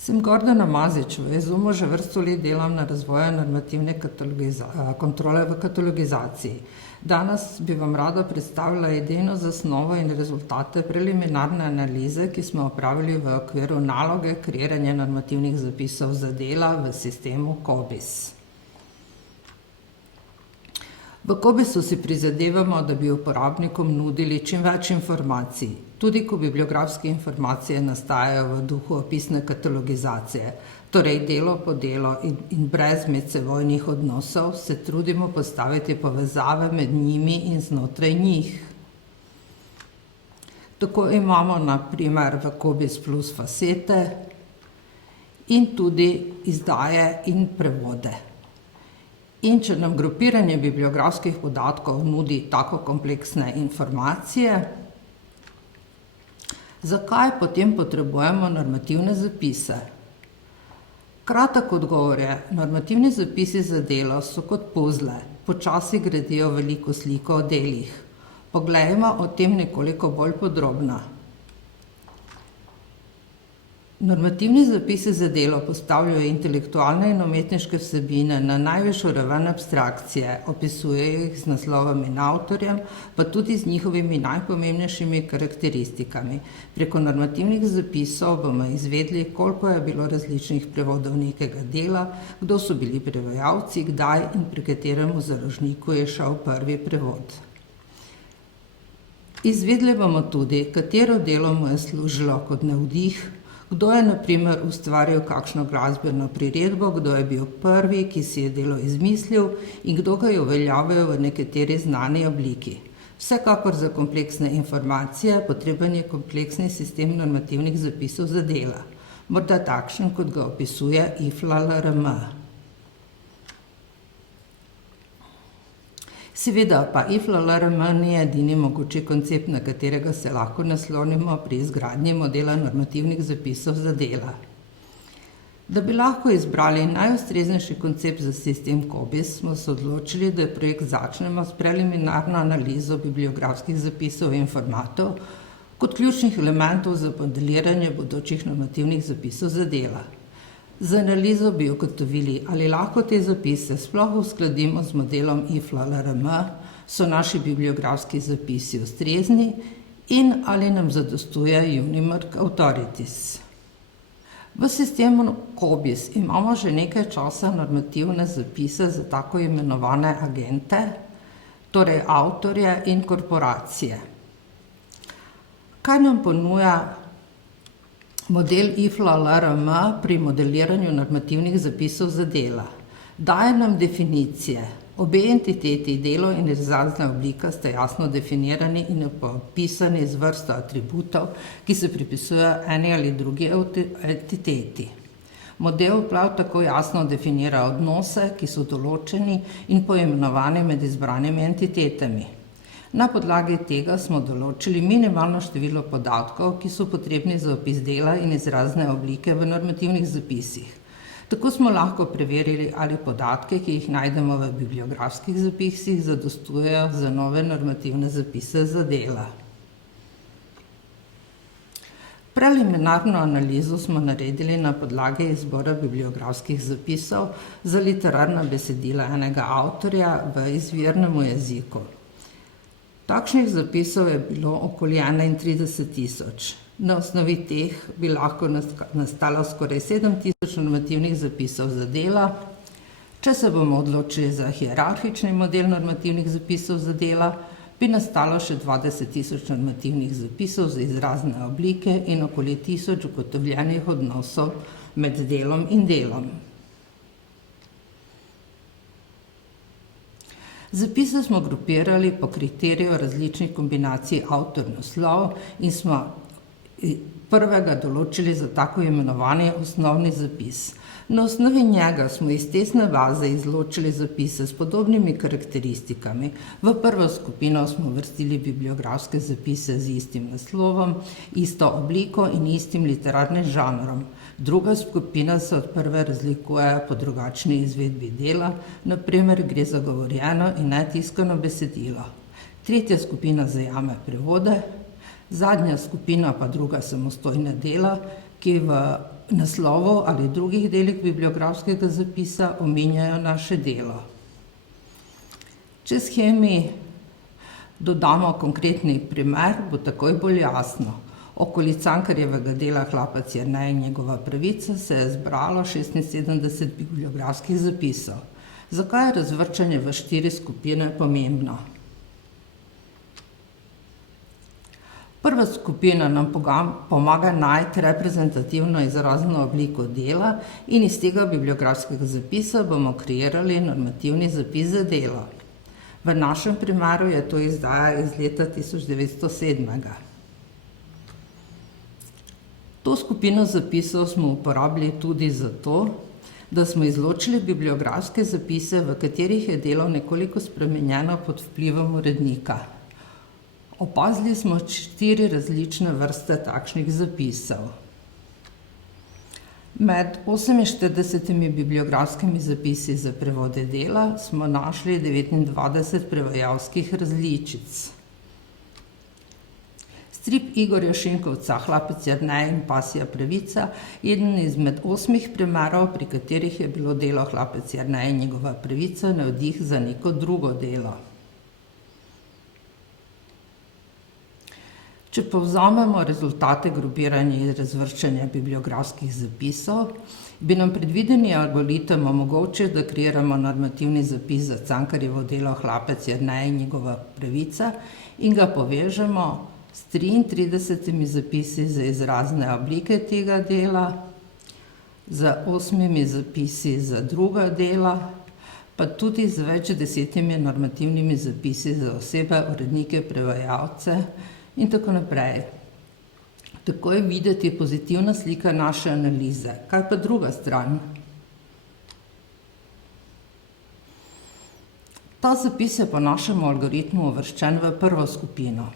Sem Gordana Mazič, v Izumu že vrsto let delam na razvoju normativne kontrole v katalogizaciji. Danes bi vam rada predstavila idejno zasnovo in rezultate preliminarne analize, ki smo opravili v okviru naloge kreiranja normativnih zapisov za dela v sistemu COBISS. V COBISSu si prizadevamo, da bi uporabnikom nudili čim več informacij, tudi ko bibliografske informacije nastajajo v duhu opisne katalogizacije, torej delo po delo in brez medsebojnih odnosov se trudimo postaviti povezave med njimi in znotraj njih. Tako imamo na primer v COBISS Plus fasete in tudi izdaje in prevode. In če nam grupiranje bibliografskih podatkov nudi tako kompleksne informacije, zakaj potem potrebujemo normativne zapise? Kratek odgovor je, normativni zapisi za delo so kot puzle, počasi gradijo veliko sliko o delih. Poglejmo o tem nekoliko bolj podrobno. Normativni zapisi za delo postavljajo intelektualne in umetniške vsebine na najvišjo raven abstrakcije, opisujejo jih z naslovom in avtorjem, pa tudi z njihovimi najpomembnejšimi karakteristikami. Preko normativnih zapisov bomo izvedli, koliko je bilo različnih prevodov nekega dela, kdo so bili prevajalci, kdaj in pri kateremu založniku je šel prvi prevod. Izvedli bomo tudi, katero delo mu je služilo kot navdih, kdo je na primer ustvaril kakšno glasbeno priredbo, kdo je bil prvi, ki si je delo izmislil in kdo ga je uveljavil v nekateri znani obliki. Vsekakor za kompleksne informacije potreben je kompleksni sistem normativnih zapisov za dela, morda takšen, kot ga opisuje IFLA-LRM. Seveda pa IFLA-LRM ni edini mogoči koncept, na katerega se lahko naslonimo pri izgradnji modela normativnih zapisov za dela. Da bi lahko izbrali najustreznejši koncept za sistem COBISS, smo se odločili, da projekt začnemo s preliminarno analizo bibliografskih zapisov in formatov kot ključnih elementov za modeliranje bodočih normativnih zapisov za dela. Z analizo bi ugotovili, ali lahko te zapise sploh uskladimo z modelom IFLA-LRM, so naši bibliografski zapisi ustrezni in ali nam zadostuje Unimark Authorities. V sistemu COBISS imamo že nekaj časa normativne zapise za tako imenovane agente, torej avtorje in korporacije. Kaj nam ponuja model IFLA-LRM pri modeliranju normativnih zapisov za dela? Daje nam definicije. Obe entiteti, delo in izrazna oblika, sta jasno definirani in popisani z vrsto atributov, ki se pripisujejo eni ali drugi entiteti. Model prav tako jasno definira odnose, ki so določeni in poimenovani med izbranimi entitetami. Na podlagi tega smo določili minimalno število podatkov, ki so potrebni za opis dela in izrazne oblike v normativnih zapisih. Tako smo lahko preverili, ali podatke, ki jih najdemo v bibliografskih zapisih, zadostujejo za nove normativne zapise za dela. Preliminarno analizo smo naredili na podlagi izbora bibliografskih zapisov za literarna besedila enega avtorja v izvirnem jeziku. Takšnih zapisov je bilo okoli 31.000. Na osnovi teh bi lahko nastalo skoraj 7.000 normativnih zapisov za dela. Če se bomo odločili za hierarhični model normativnih zapisov za dela, bi nastalo še 20.000 normativnih zapisov za izrazne oblike in okoli 1000 ugotovljenih odnosov med delom in delom. Zapise smo grupirali po kriteriju različnih kombinacij avtor-naslov in smo prvega določili za tako imenovani osnovni zapis. Na osnovi njega smo iz testne baze izločili zapise s podobnimi karakteristikami. V prvo skupino smo uvrstili bibliografske zapise z istim naslovom, isto obliko in istim literarnim žanrom. Druga skupina se od prve razlikuje po drugačni izvedbi dela, na primer gre za govorjeno in netiskano besedilo. Tretja skupina zajame prevode, zadnja skupina pa druga samostojna dela, ki v naslovu ali drugih delih bibliografskega zapisa omenjajo naše delo. Če shemi dodamo konkretni primer, bo takoj bolj jasno. Okoli Cankarjevega dela Hlapec Jernej in njegova pravica se je zbralo 76 bibliografskih zapisov. Zakaj je razvrščanje v 4 skupine pomembno? Prva skupina nam pomaga najti reprezentativno izrazno obliko dela in iz tega bibliografskega zapisa bomo kreirali normativni zapis za delo. V našem primeru je to izdaja iz leta 1907. To skupino zapisov smo uporabili tudi zato, da smo izločili bibliografske zapise, v katerih je delo nekoliko spremenjeno pod vplivom urednika. Opazili smo 4 različne vrste takšnih zapisov. Med 48 bibliografskimi zapisi za prevode dela smo našli 29 prevajalskih različic. Strip Igorja Šinkovca Hlapec Jernej in pasja pravica je eden izmed 8 primerov, pri katerih je bilo delo Hlapec Jernej in njegova pravica navdih za neko drugo delo. Če povzamemo rezultate grupiranja in razvrščanja bibliografskih zapisov, bi nam predvideni algoritem omogočil, da kreiramo normativni zapis za Cankarjevo delo Hlapec Jernej in njegova pravica in ga povežemo s 33 zapisi za izrazne oblike tega dela, z 8 zapisi za druga dela, pa tudi z več 10 normativnimi zapisi za osebe, urednike, prevajalce in tako naprej. Tako je videti pozitivna slika naše analize. Kaj pa druga stran? Ta zapis je po našem algoritmu uvrščen v prvo skupino.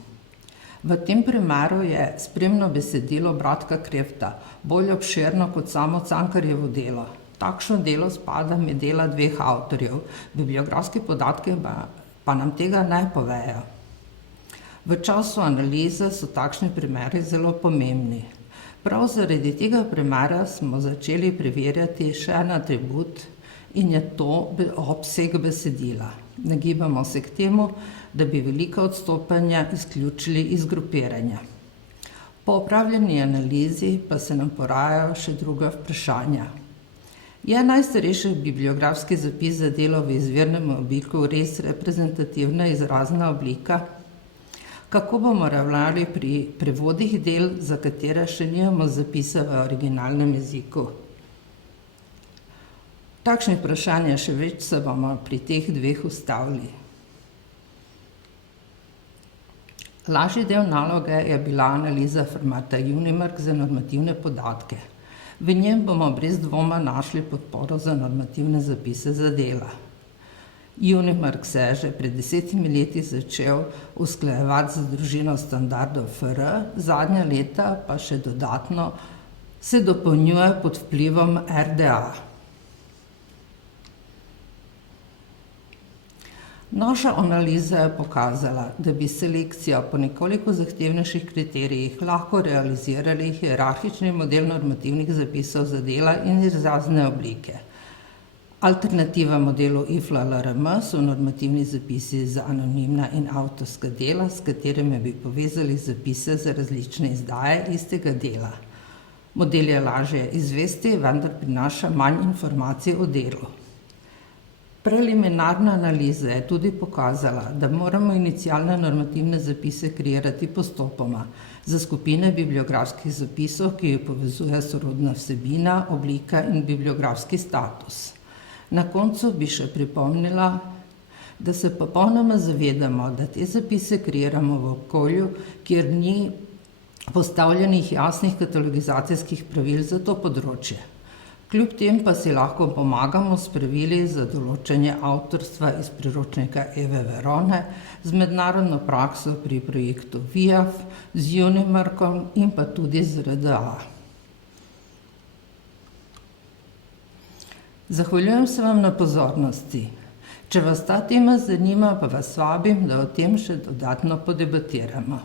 V tem primeru je spremno besedilo Bratka Krefta bolj obširno kot samo Cankarjevo delo. Takšno delo spada med dela 2 avtorjev, bibliografski podatki pa nam tega ne povejo. V času analize so takšni primeri zelo pomembni. Prav zaradi tega primera smo začeli preverjati še en atribut in je to obseg besedila. Nagibamo se k temu, da bi velika odstopanja izključili iz grupiranja. Po opravljeni analizi pa se nam porajajo še druga vprašanja. Je najstarejši bibliografski zapis za delo v izvirnem obliku res reprezentativna izrazna oblika? Kako bomo ravnali pri prevodih del, za katere še nimamo zapisa v originalnem jeziku? Takšnih vprašanj je še več, se bomo pri teh 2 ustavili. Lažji del naloge je bila analiza formata Unimark za normativne podatke. V njem bomo brez dvoma našli podporo za normativne zapise za dela. Unimark se je že pred 10 leti začel usklajevati z družino standardov FR, zadnja leta pa še dodatno se dopolnjuje pod vplivom RDA. Naša analiza je pokazala, da bi selekcijo po nekoliko zahtevnejših kriterijih lahko realizirali hierarhični model normativnih zapisov za dela in izrazne oblike. Alternativa modelu IFLA-LRM so normativni zapisi za anonimna in avtorska dela, s katerimi bi povezali zapise za različne izdaje istega dela. Model je lažje izvesti, vendar prinaša manj informacij o delu. Preliminarna analiza je tudi pokazala, da moramo inicialne normativne zapise kreirati postopoma za skupine bibliografskih zapisov, ki jo povezuje sorodna vsebina, oblika in bibliografski status. Na koncu bi še pripomnila, da se popolnoma zavedamo, da te zapise kreiramo v okolju, kjer ni postavljenih jasnih katalogizacijskih pravil za to področje. Kljub tem pa si lahko pomagamo s pravili za določanje avtorstva iz priročnika Eve Verone, z mednarodno prakso pri projektu VIAF, z Unimarkom in pa tudi z RDA. Zahvaljujem se vam na pozornosti. Če vas ta tema zanima, pa vas vabim, da o tem še dodatno podebatiramo.